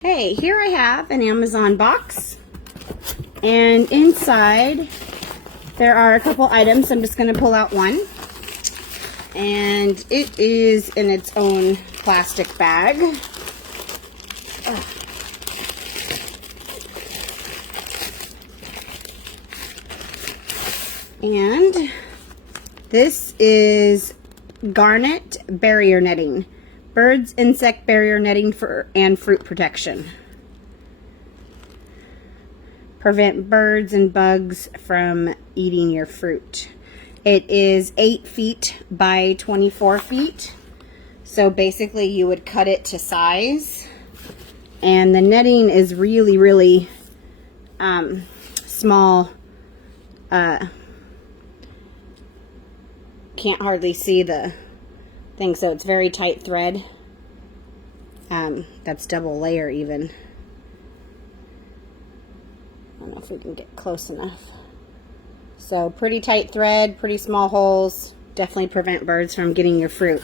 Hey, here I have an Amazon box, and inside there are a couple items. I'm just going to pull out one, and it is in its own plastic bag. And this is garnet barrier netting. Birds, insect barrier netting and fruit protection. Prevent birds and bugs from eating your fruit. It is 8 feet by 24 feet. So basically you would cut it to size. And the netting is really small. Can't hardly see the thing, so it's very tight thread. That's double layer even. I don't know if we can get close enough. So pretty tight thread, pretty small holes, definitely prevent birds from getting your fruit.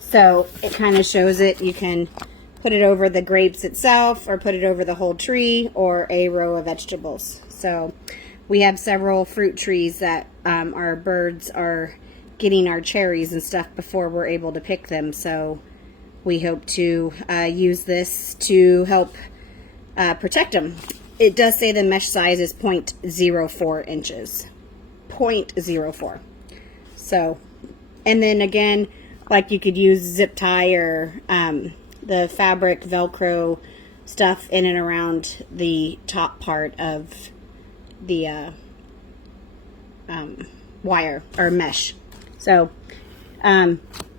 So it kind of shows it. You can put it over the grapes itself, or put it over the whole tree, or a row of vegetables. So we have several fruit trees that our birds are getting our cherries and stuff before we're able to pick them. So we hope to use this to help protect them. It does say the mesh size is 0.04 inches. 0.04. So, and then again, like you could use zip tie or the fabric Velcro stuff in and around the top part of the wire or mesh. So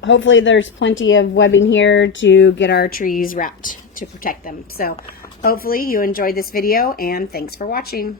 hopefully there's plenty of webbing here to get our trees wrapped to protect them. So hopefully you enjoyed this video, and thanks for watching.